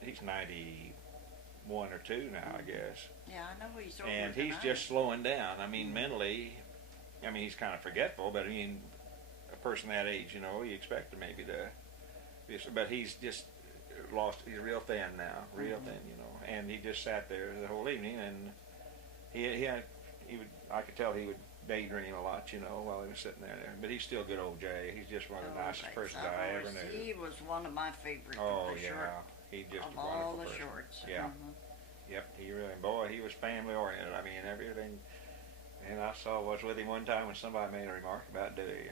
He's 91 or 2 now, I guess. Yeah, I know he's older. And he's just slowing down. Mentally, he's kind of forgetful. But a person that age, you expect him maybe to. But he's just lost. He's real thin now, real thin, And he just sat there the whole evening, and he would. I could tell he would daydream a lot, while he was sitting there. But he's still good old Jay. He's just one of the nicest persons I ever knew. He was one of my favorites. Oh yeah, he just of a all the person. shorts. Yeah. Yep. He was family oriented. Everything. And I was with him one time when somebody made a remark about Dewey.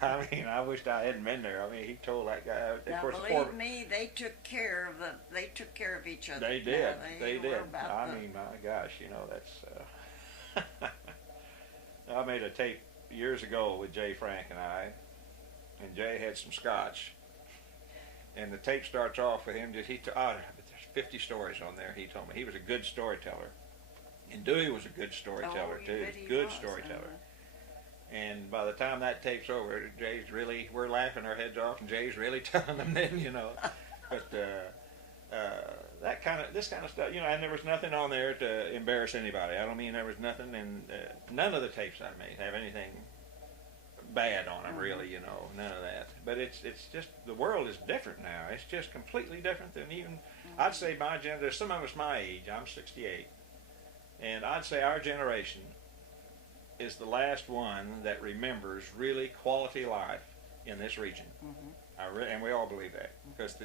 I wished I hadn't been there. He told that guy. Now, believe me, they took care of each other. They did. They did. My gosh, that's. I made a tape years ago with Jay Frank and I, and Jay had some scotch, and the tape starts off with him. There's 50 stories on there. He told me he was a good storyteller, and Dewey was a good storyteller too. Good storyteller. And by the time that tape's over, we're laughing our heads off, and Jay's really telling them then, But this kind of stuff, and there was nothing on there to embarrass anybody. I don't mean there was nothing, and none of the tapes I made have anything bad on them, really, none of that. But it's just, the world is different now. It's just completely different than even, I'd say my generation, there's some of us my age, I'm 68, and I'd say our generation is the last one that remembers really quality life in this region. And we all believe that, because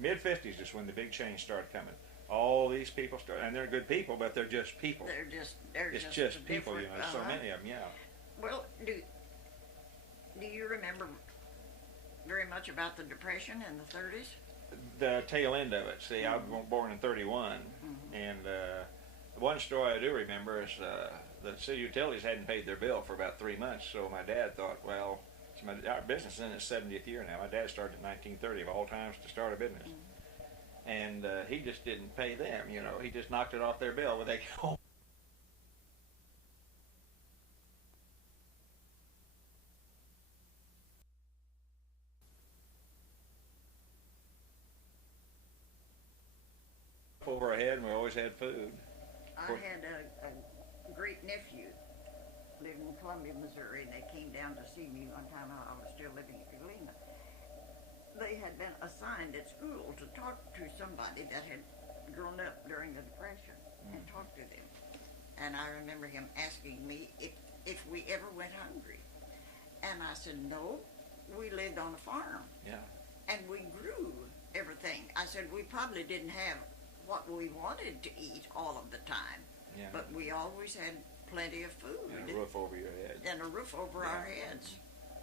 mid-50s is when the big change started coming. All these people started, and they're good people, but they're just people. They're It's just just people, you different, know. So many of them, yeah. Well, do you remember very much about the Depression in the 30s? The tail end of it. See, I was born in 31, and one story I do remember is the city utilities hadn't paid their bill for about 3 months, so my dad thought, well, our business is in its 70th year now. My dad started in 1930, of all times to start a business. And he just didn't pay them, you know. He just knocked it off their bill when they came home. Over our head, and we always had food. I had a great nephew living in Columbia, Missouri, and they came down to see me one time while I was still living at Galena. They had been assigned at school to talk to somebody that had grown up during the Depression and talk to them. And I remember him asking me if we ever went hungry. And I said, no, we lived on a farm. Yeah. And we grew everything. I said, we probably didn't have what we wanted to eat all of the time, but we always had plenty of food. And a roof over your head. And a roof over our heads.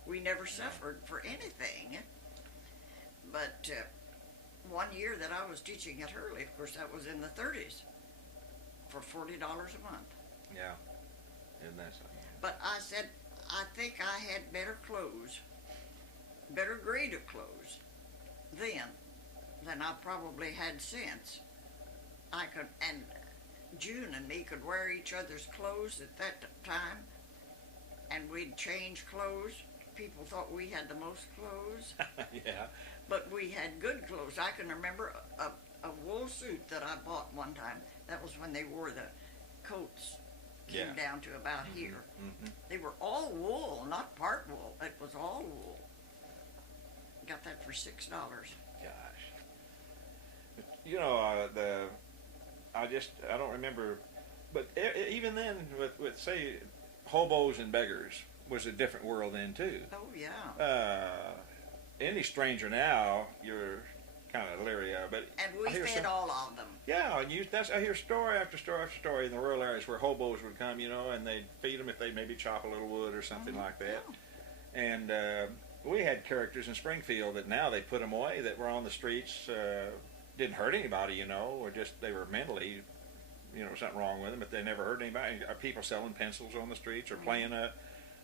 We never suffered for anything. But one year that I was teaching at Hurley, of course, that was in the 30s, for $40 a month. Yeah. Isn't that something? But I said, I think I had better clothes, better grade of clothes then than I probably had since. I could, and June and me could wear each other's clothes at that time, and we'd change clothes. People thought we had the most clothes. Yeah. But we had good clothes. I can remember a wool suit that I bought one time. That was when they wore the coats came down to about here. They were all wool, not part wool. It was all wool. Got that for $6. Gosh. You know, I don't remember, but even then, with say, hobos and beggars was a different world then too. Oh yeah. Any stranger now, you're kind of leery of, but and we fed all of them. Yeah, and I hear story after story after story in the rural areas where hobos would come, you know, and they'd feed them if they maybe chop a little wood or something like that. Yeah. And we had characters in Springfield that now they put them away that were on the streets. Didn't hurt anybody, you know, or just they were mentally, you know, something wrong with them, but they never hurt anybody. People selling pencils on the streets or playing a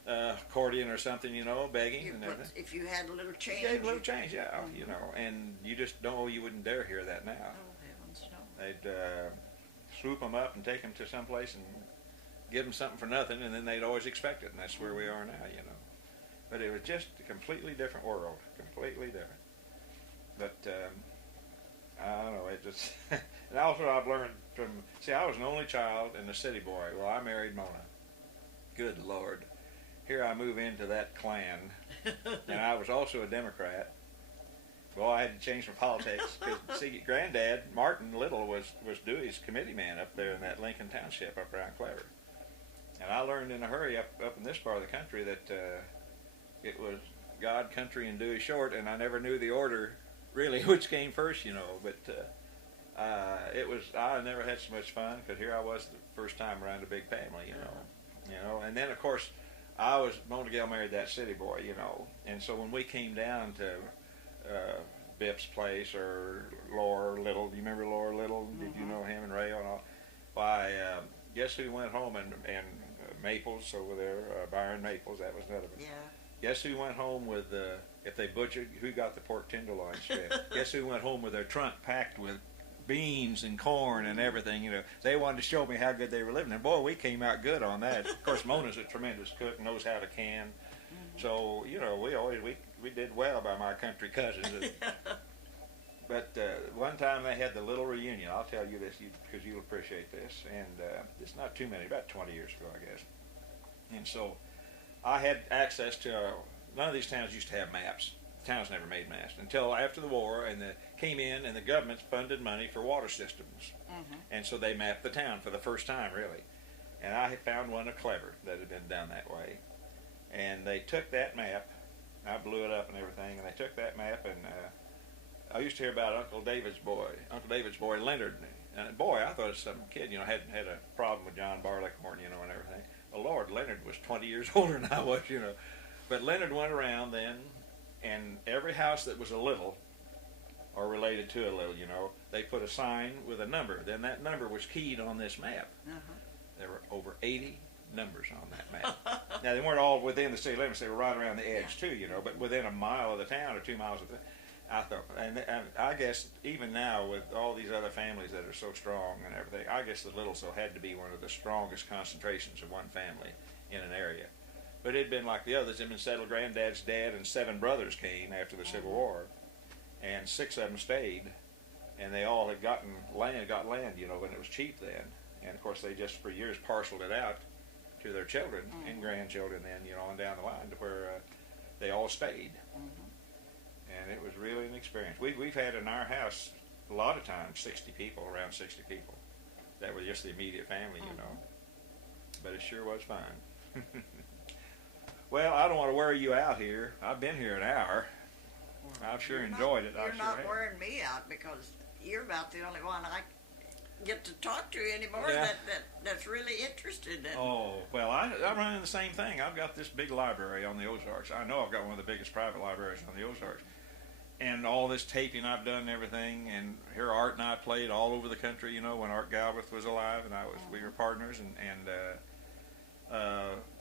accordion or something, you know, begging and everything. If you had a little change. Yeah, a little change, yeah, you know, and you just know you wouldn't dare hear that now. Oh, heavens, no. They'd swoop them up and take them to some place and give them something for nothing, and then they'd always expect it, and that's where we are now, you know. But it was just a completely different world, completely different. But I don't know, it just, and also I've learned from, see, I was an only child and a city boy. Well, I married Mona. Good Lord. Here I move into that clan, and I was also a Democrat. Well, I had to change from politics, because, see, Granddad, Martin Little, was Dewey's committee man up there in that Lincoln Township up around Clever. And I learned in a hurry up in this part of the country that it was God, country, and Dewey Short, and I never knew the order really which came first, you know. But I never had so much fun, because here I was the first time around a big family, you know. And then, of course, Mona Gale married that city boy, you know. And so when we came down to Bipp's place, or Laura Little, do you remember Laura Little? Did you know him and Ray and all? Why, guess who went home, and Maples over there, Byron Maples, that was another one. Yeah. Guess who went home with, if they butchered, who got the pork tenderloin strip? Guess who went home with their trunk packed with beans and corn and everything, you know. They wanted to show me how good they were living, and boy, we came out good on that. Of course, Mona's a tremendous cook, knows how to can. So, you know, we did well by my country cousins. But one time they had the little reunion. I'll tell you this because you'll appreciate this. And it's not too many, about 20 years ago, I guess. And so I had access to, none of these towns used to have maps. Towns never made maps until after the war, and came in, and the government funded money for water systems. And so they mapped the town for the first time, really. And I had found one of Clever that had been done that way. And they took that map, I blew it up and everything, and they took that map and I used to hear about Uncle David's boy Leonard. And boy, I thought it was some kid, had a problem with John Barleycorn, and everything. Well, Lord, Leonard was 20 years older than I was, But Leonard went around then, and every house that was a little, or related to a little, they put a sign with a number. Then that number was keyed on this map. There were over 80 numbers on that map. Now, they weren't all within the city limits. They were right around the edge, too, but within a mile of the town or 2 miles of the I thought, and I guess even now with all these other families that are so strong and everything, I guess the Littlesville had to be one of the strongest concentrations of one family in an area. But it'd been like the others. It'd been settled. Granddad's dad and 7 brothers came after the Civil War, and 6 of them stayed, and they all had got land, when it was cheap then. And of course, they just for years parceled it out to their children and grandchildren then, on down the line to where they all stayed. And it was really an experience. We've had in our house a lot of times 60 people, around 60 people, that were just the immediate family, But it sure was fun. Well, I don't want to wear you out here. I've been here an hour. I've sure enjoyed it. You're not wearing me out because you're about the only one I get to talk to anymore that's really interested in. Oh, well, I run in the same thing. I've got this big library on the Ozarks. I know I've got one of the biggest private libraries on the Ozarks. And all this taping I've done and everything, and here Art and I played all over the country, when Art Galbraith was alive, and we were partners, and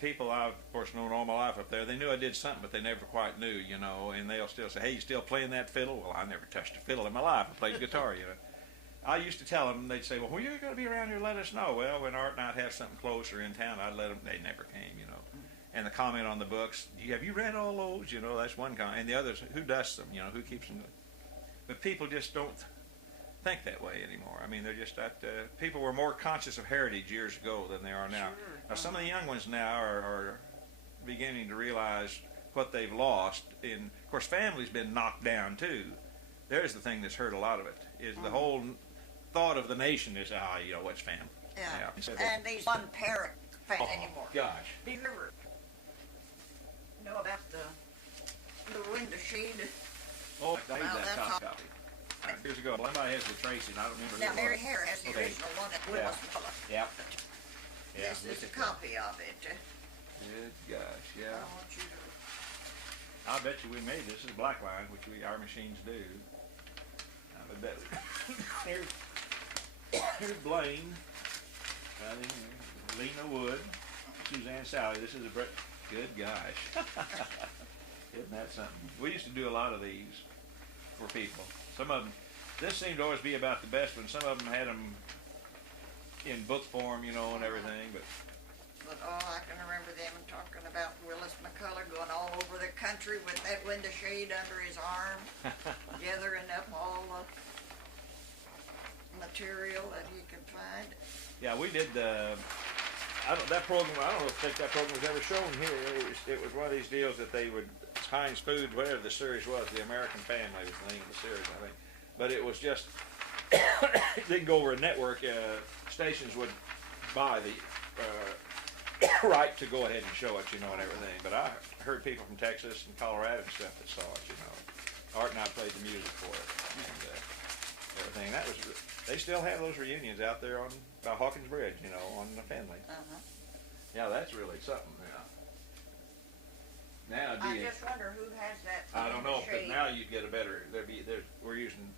people I've, of course, known all my life up there, they knew I did something, but they never quite knew, and they'll still say, hey, you still playing that fiddle? Well, I never touched a fiddle in my life. I played guitar, I used to tell them, they'd say, well, when you're going to be around here, let us know. Well, when Art and I'd have something closer in town, I'd let them, they never came, And the comment on the books, have you read all those? That's one comment. And the others, who dusts them? Who keeps them? But people just don't think that way anymore. I mean, they're just not, people were more conscious of heritage years ago than they are now. Sure. Now, some of the young ones now are beginning to realize what they've lost. And, of course, family's been knocked down, too. There's the thing that's hurt a lot of it, is the whole thought of the nation is, what's family? Yeah. And these one-parent family anymore. Gosh. Do you ever know about the window shade? Oh, I need that copy. All right, here's a go. Somebody has the tracing. I don't remember. Now, Mary Hare has the original one at Willis Miller. Yeah. This is a copy of it. Good gosh, yeah. I want you to... I bet you we made this. This is black line, which our machines do. I bet. Here's Blaine. Right in here. Lena Wood. Suzanne Sally. This is a good gosh. Isn't that something? We used to do a lot of these for people. Some of them, this seemed to always be about the best one. Some of them had them in book form, and everything, but I can remember them talking about Willis McCullough going all over the country with that window shade under his arm, gathering up all the material that he could find. Yeah, we did that program. I don't think that program was ever shown here. It was one of these deals that they would, Heinz Food, whatever the series was, the American Family was the name of the series, I think. But it was just, it didn't go over a network. Stations would buy the right to go ahead and show it, and everything. But I heard people from Texas and Colorado and stuff that saw it, Art and I played the music for it and everything. That was, they still have those reunions out there by Hawkins Bridge, on the Finley. Yeah, that's really something now. Now, I just wonder who has that. I don't know, but now you get a better. We're using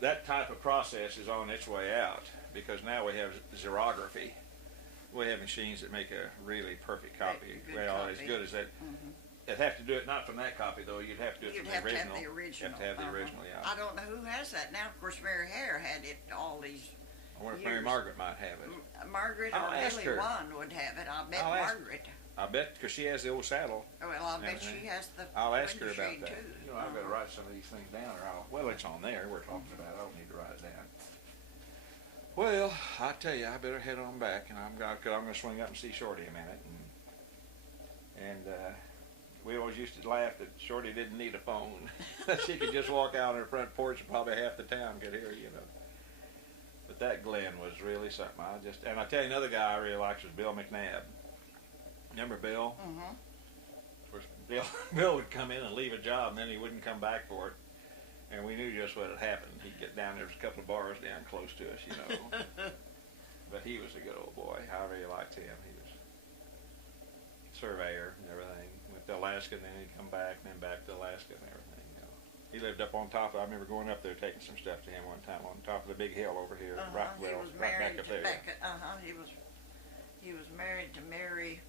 that type of process is on its way out because now we have xerography. We have machines that make a really perfect copy. As good as that. You'd have to do it not from that copy though. You'd have to do it from the original. You'd have to have the original. You have to have the original. Yeah. I don't know who has that now. Of course, Mary Hare had it all these. I wonder if Mary Margaret might have it. Margaret or Lily One would have it. I bet Margaret. I bet because she has the old saddle. Well, I bet she has the. I'll ask her about that. Too. I've got to write some of these things down, or it's on there. We're talking about it. I don't need to write it down. Well, I tell you, I better head on back, and I'm going to swing up and see Shorty a minute, and we always used to laugh that Shorty didn't need a phone. She could just walk out on her front porch, and probably half the town could hear, But that Glenn was really something. And I tell you, another guy I really liked was Bill McNabb. Remember Bill? Of course, Bill would come in and leave a job, and then he wouldn't come back for it. And we knew just what had happened. He'd get down, there was a couple of bars down close to us, you know. But he was a good old boy. I really liked him. He was a surveyor and everything. Went to Alaska, and then he'd come back, and then back to Alaska and everything, you know. He lived up on top of, I remember going up there taking some stuff to him one time on top of the big hill over here. Right, he was right married back up to there. he was married to Mary.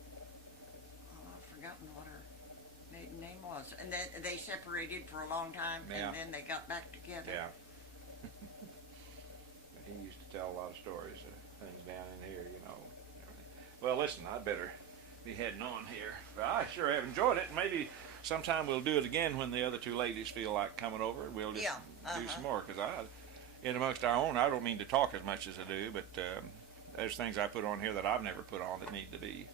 Oh, I've forgotten what her maiden name was. And then they separated for a long time, Yeah. and then they got back together. Yeah. He used to tell a lot of stories of things down in here, you know. Well, listen, I'd better be heading on here. But I sure have enjoyed it. Maybe sometime we'll do it again when the other two ladies feel like coming over. We'll just do some more, because in amongst our own, I don't mean to talk as much as I do, but there's things I put on here that I've never put on that need to be